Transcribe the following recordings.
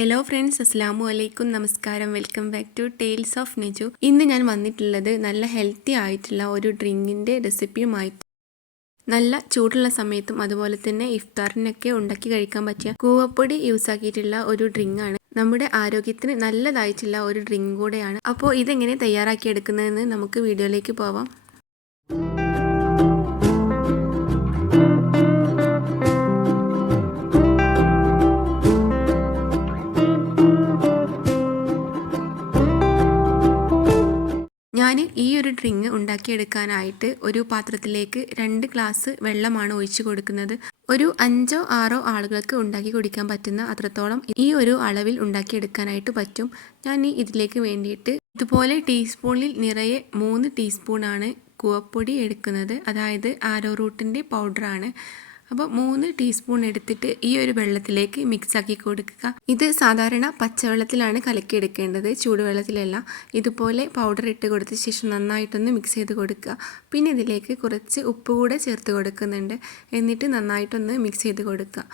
Hello friends, അസ്സലാമു അലൈക്കും, നമസ്കാരം. Welcome back to tales of Neju. ഇന്ന് ഞാൻ വന്നിട്ടുള്ളത് നല്ല ഹെൽത്തി ആയിട്ടുള്ള ഒരു ഡ്രിങ്കിൻ്റെ റെസിപ്പിയുമായി. നല്ല ചൂടുള്ള സമയത്തും അതുപോലെ തന്നെ ഇഫ്താറിനൊക്കെ ഉണ്ടാക്കി കഴിക്കാൻ പറ്റിയ കൂവപ്പൊടി യൂസ് ആക്കിയിട്ടുള്ള ഒരു ഡ്രിങ്കാണ്. നമ്മുടെ ആരോഗ്യത്തിന് നല്ലതായിട്ടുള്ള ഒരു ഡ്രിങ്ക് കൂടെയാണ്. അപ്പോൾ ഇതെങ്ങനെ തയ്യാറാക്കിയെടുക്കുന്നതെന്ന് നമുക്ക് വീഡിയോയിലേക്ക് പോവാം. ഞാൻ ഈ ഒരു ഡ്രിങ്ക് ഉണ്ടാക്കിയെടുക്കാനായിട്ട് ഒരു പാത്രത്തിലേക്ക് 2 ഗ്ലാസ് വെള്ളമാണ് ഒഴിച്ചു കൊടുക്കുന്നത്. ഒരു 5 or 6 ആളുകൾക്ക് ഉണ്ടാക്കി കുടിക്കാൻ പറ്റുന്ന അത്രത്തോളം ഈ ഒരു അളവിൽ ഉണ്ടാക്കിയെടുക്കാനായിട്ട് പറ്റും. ഞാൻ ഇതിലേക്ക് വേണ്ടിയിട്ട് ഇതുപോലെ ടീസ്പൂണിൽ നിറയെ 3 ടീസ്പൂണാണ് കൂവപ്പൊടി എടുക്കുന്നത്. അതായത് ആരോറൂട്ടിൻ്റെ പൗഡറാണ്. അപ്പോൾ 3 ടീസ്പൂൺ എടുത്തിട്ട് ഈ ഒരു വെള്ളത്തിലേക്ക് മിക്സ് ആക്കി കൊടുക്കുക. ഇത് സാധാരണ പച്ചവെള്ളത്തിലാണ് കലക്കിയെടുക്കേണ്ടത്, ചൂടുവെള്ളത്തിലല്ല. ഇതുപോലെ പൗഡർ ഇട്ട് കൊടുത്ത ശേഷം നന്നായിട്ടൊന്ന് മിക്സ് ചെയ്ത് കൊടുക്കുക. പിന്നെ ഇതിലേക്ക് കുറച്ച് ഉപ്പ് കൂടെ ചേർത്ത് കൊടുക്കുന്നുണ്ട്. എന്നിട്ട് നന്നായിട്ടൊന്ന് മിക്സ് ചെയ്ത് കൊടുക്കുക.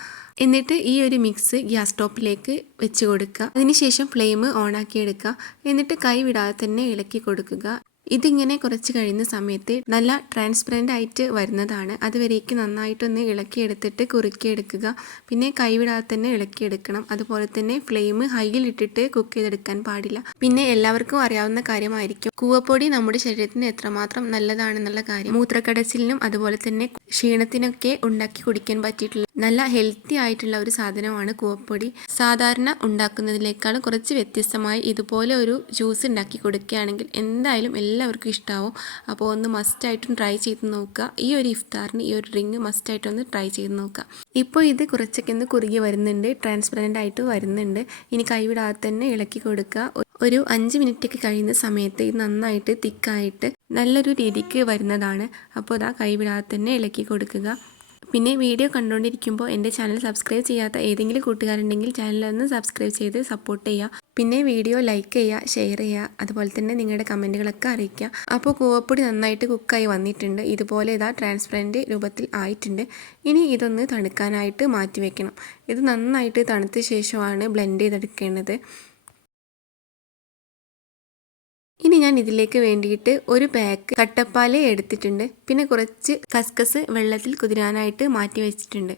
എന്നിട്ട് ഈ ഒരു മിക്സ് ഗ്യാസ് സ്റ്റോപ്പിലേക്ക് വെച്ച് കൊടുക്കുക. അതിനുശേഷം ഫ്ലെയിം ഓൺ ആക്കി എടുക്കുക. എന്നിട്ട് കൈ വിടാതെ തന്നെ ഇളക്കി കൊടുക്കുക. ഇതിങ്ങനെ കുറച്ച് കഴിയുന്ന സമയത്ത് നല്ല ട്രാൻസ്പെറൻ്റ് ആയിട്ട് വരുന്നതാണ്. അതുവരേക്ക് നന്നായിട്ടൊന്ന് ഇളക്കിയെടുത്തിട്ട് കുറുക്കിയെടുക്കുക. പിന്നെ കൈവിടാതെ തന്നെ ഇളക്കിയെടുക്കണം. അതുപോലെ തന്നെ ഫ്ലെയിം ഹൈയിലിട്ടിട്ട് കുക്ക് ചെയ്തെടുക്കാൻ പാടില്ല. പിന്നെ എല്ലാവർക്കും അറിയാവുന്ന കാര്യമായിരിക്കും, കൂവപ്പൊടി നമ്മുടെ ശരീരത്തിന് എത്രമാത്രം നല്ലതാണെന്നുള്ള കാര്യം. മൂത്രക്കടച്ചിലിനും അതുപോലെ തന്നെ ക്ഷീണത്തിനൊക്കെ ഉണ്ടാക്കി കുടിക്കാൻ പറ്റിയിട്ടുള്ള നല്ല ഹെൽത്തി ആയിട്ടുള്ള ഒരു സാധനമാണ് കൂവപ്പൊടി. സാധാരണ ഉണ്ടാക്കുന്നതിനേക്കാളും കുറച്ച് വ്യത്യസ്തമായി ഇതുപോലെ ഒരു ജ്യൂസ് ഉണ്ടാക്കി കൊടുക്കുകയാണെങ്കിൽ എന്തായാലും എല്ലാവർക്കും ഇഷ്ടമാവും. അപ്പോൾ ഒന്ന് മസ്റ്റായിട്ടും ട്രൈ ചെയ്ത് നോക്കുക. ഈ ഒരു ഇഫ്താറിന് ഈ ഒരു ഡ്രിങ്ക് മസ്റ്റായിട്ടൊന്ന് ട്രൈ ചെയ്ത് നോക്കുക. ഇപ്പോൾ ഇത് കുറച്ചൊക്കെ ഒന്ന് കുറുകി വരുന്നുണ്ട്, ട്രാൻസ്പെറൻ്റ് ആയിട്ട് വരുന്നുണ്ട്. ഇനി കൈവിടാതെ തന്നെ ഇളക്കി കൊടുക്കുക. ഒരു 5 മിനിറ്റൊക്കെ കഴിയുന്ന സമയത്ത് ഇത് നന്നായിട്ട് തിക്കായിട്ട് നല്ലൊരു രീതിക്ക് വരുന്നതാണ്. അപ്പോൾ ഇതാ കൈവിടാതെ തന്നെ ഇളക്കി കൊടുക്കുക. പിന്നെ വീഡിയോ കണ്ടുകൊണ്ടിരിക്കുമ്പോൾ എൻ്റെ ചാനൽ സബ്സ്ക്രൈബ് ചെയ്യാത്ത ഏതെങ്കിലും കൂട്ടുകാരുണ്ടെങ്കിൽ ചാനലൊന്ന് സബ്സ്ക്രൈബ് ചെയ്ത് സപ്പോർട്ട് ചെയ്യുക. പിന്നെ വീഡിയോ ലൈക്ക് ചെയ്യുക, ഷെയർ ചെയ്യുക, അതുപോലെ തന്നെ നിങ്ങളുടെ കമൻറ്റുകളൊക്കെ അറിയിക്കുക. അപ്പോൾ കൂവപ്പൊടി നന്നായിട്ട് കുക്കായി വന്നിട്ടുണ്ട്. ഇതുപോലെ ഇതാ ട്രാൻസ്പെറൻറ്റ് രൂപത്തിൽ ആയിട്ടുണ്ട്. ഇനി ഇതൊന്ന് തണുക്കാനായിട്ട് മാറ്റി വയ്ക്കണം. ഇത് നന്നായിട്ട് തണുത്ത ശേഷമാണ് ബ്ലെൻഡ് ചെയ്തെടുക്കേണ്ടത്. ഇനി ഞാൻ ഇതിലേക്ക് വേണ്ടിയിട്ട് ഒരു പാക്ക് കട്ടപ്പാല് എടുത്തിട്ടുണ്ട്. പിന്നെ കുറച്ച് കസ്കസ് വെള്ളത്തിൽ കുതിരാനായിട്ട് മാറ്റി വെച്ചിട്ടുണ്ട്.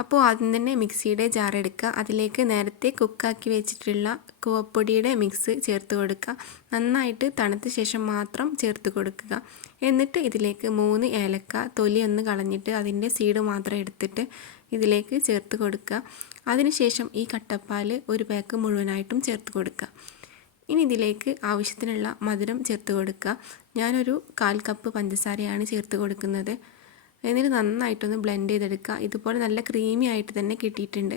അപ്പോൾ ആദ്യം തന്നെ മിക്സിയുടെ ജാർ എടുക്കുക. അതിലേക്ക് നേരത്തെ കുക്കാക്കി വെച്ചിട്ടുള്ള കൂവപ്പൊടിയുടെ മിക്സ് ചേർത്ത് കൊടുക്കുക. നന്നായിട്ട് തണുത്ത ശേഷം മാത്രം ചേർത്ത് കൊടുക്കുക. എന്നിട്ട് ഇതിലേക്ക് 3 ഏലക്ക തൊലി ഒന്ന് കളഞ്ഞിട്ട് അതിൻ്റെ സീഡ് മാത്രം എടുത്തിട്ട് ഇതിലേക്ക് ചേർത്ത് കൊടുക്കുക. അതിനുശേഷം ഈ കട്ടപ്പാൽ ഒരു പാക്ക് മുഴുവനായിട്ടും ചേർത്ത് കൊടുക്കുക. ഇനി ഇതിലേക്ക് ആവശ്യത്തിനുള്ള മധുരം ചേർത്ത് കൊടുക്കുക. ഞാനൊരു 1/4 കപ്പ് പഞ്ചസാരയാണ് ചേർത്ത് കൊടുക്കുന്നത്. എന്നിട്ട് നന്നായിട്ടൊന്ന് ബ്ലെൻഡ് ചെയ്തെടുക്കുക. ഇതുപോലെ നല്ല ക്രീമി ആയിട്ട് തന്നെ കിട്ടിയിട്ടുണ്ട്.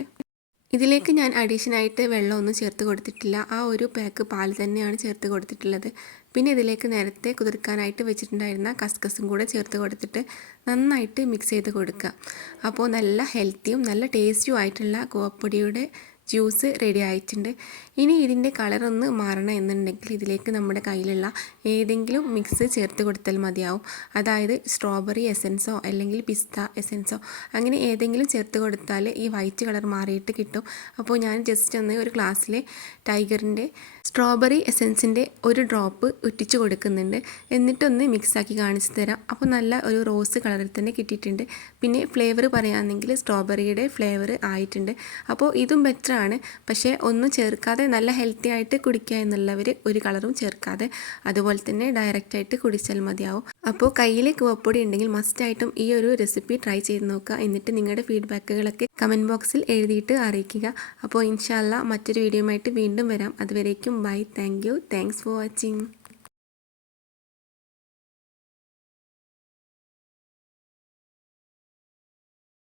ഇതിലേക്ക് ഞാൻ അഡീഷനായിട്ട് വെള്ളമൊന്നും ചേർത്ത് കൊടുത്തിട്ടില്ല. ആ ഒരു പാക്ക് പാൽ തന്നെയാണ് ചേർത്ത് കൊടുത്തിട്ടുള്ളത്. പിന്നെ ഇതിലേക്ക് നേരത്തെ കുതിർക്കാനായിട്ട് വെച്ചിട്ടുണ്ടായിരുന്ന കസ്കസും കൂടെ ചേർത്ത് കൊടുത്തിട്ട് നന്നായിട്ട് മിക്സ് ചെയ്ത് കൊടുക്കുക. അപ്പോൾ നല്ല ഹെൽത്തിയും നല്ല ടേസ്റ്റിയും ആയിട്ടുള്ള കൂവപ്പൊടിയുടെ ജ്യൂസ് റെഡി ആയിട്ടുണ്ട്. ഇനി ഇതിൻ്റെ കളറൊന്ന് മാറണം എന്നുണ്ടെങ്കിൽ ഇതിലേക്ക് നമ്മുടെ കയ്യിലുള്ള ഏതെങ്കിലും മിക്സ് ചേർത്ത് കൊടുത്താൽ മതിയാവും. അതായത് സ്ട്രോബെറി എസൻസോ അല്ലെങ്കിൽ പിസ്ത എസൻസോ അങ്ങനെ ഏതെങ്കിലും ചേർത്ത് കൊടുത്താൽ ഈ വൈറ്റ് കളർ മാറിയിട്ട് കിട്ടും. അപ്പോൾ ഞാൻ ജസ്റ്റ് ഒന്ന് ഒരു ഗ്ലാസ്സിൽ ടൈഗറിൻ്റെ സ്ട്രോബെറി എസൻസിൻ്റെ ഒരു ഡ്രോപ്പ് ഉറ്റിച്ച് കൊടുക്കുന്നുണ്ട്. എന്നിട്ടൊന്ന് മിക്സാക്കി കാണിച്ചു തരാം. അപ്പോൾ നല്ല ഒരു റോസ് കളറിൽ തന്നെ കിട്ടിയിട്ടുണ്ട്. പിന്നെ ഫ്ലേവർ പറയുകയാണെങ്കിൽ സ്ട്രോബെറിയുടെ ഫ്ലേവർ ആയിട്ടുണ്ട്. അപ്പോൾ ഇതും ബെറ്ററാണ്. പക്ഷേ ഒന്നും ചേർക്കാതെ നല്ല ഹെൽത്തി ആയിട്ട് കുടിക്കുക എന്നുള്ളവർ ഒരു കളറും ചേർക്കാതെ അതുപോലെ തന്നെ ഡയറക്റ്റായിട്ട് കുടിച്ചാൽ മതിയാവും. അപ്പോൾ കയ്യിൽ കൂവപ്പൊടി ഉണ്ടെങ്കിൽ മസ്റ്റായിട്ടും ഈ ഒരു റെസിപ്പി ട്രൈ ചെയ്ത് നോക്കുക. എന്നിട്ട് നിങ്ങളുടെ ഫീഡ്ബാക്കുകളൊക്കെ കമൻറ്റ് ബോക്സിൽ എഴുതിയിട്ട് അറിയിക്കുക. അപ്പോൾ ഇൻഷാ അല്ലാഹ് മറ്റൊരു വീഡിയോയുമായിട്ട് വീണ്ടും വരാം. അതുവരേക്കും bye. Thank you. Thanks for watching.